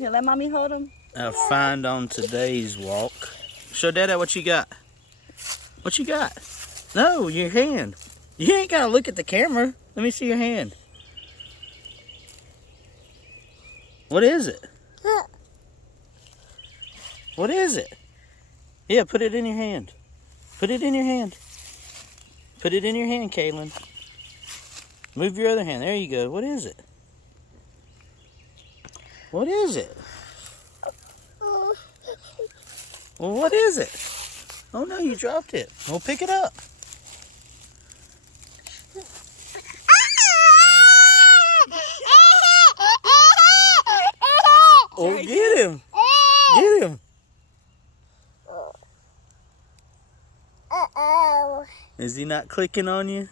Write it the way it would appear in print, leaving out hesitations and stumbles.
Here, let mommy hold him. A find on today's walk. Show Dada what you got. What you got? No, your hand. You ain't gotta look at the camera. Let me see your hand. What is it? What is it? Yeah, put it in your hand. Put it in your hand. Put it in your hand, Kaylin. Move your other hand. There you go. What is it? What is it? Well, what is it? Oh no, you dropped it. Well, pick it up. Oh, get him. Get him. Is he not clicking on you?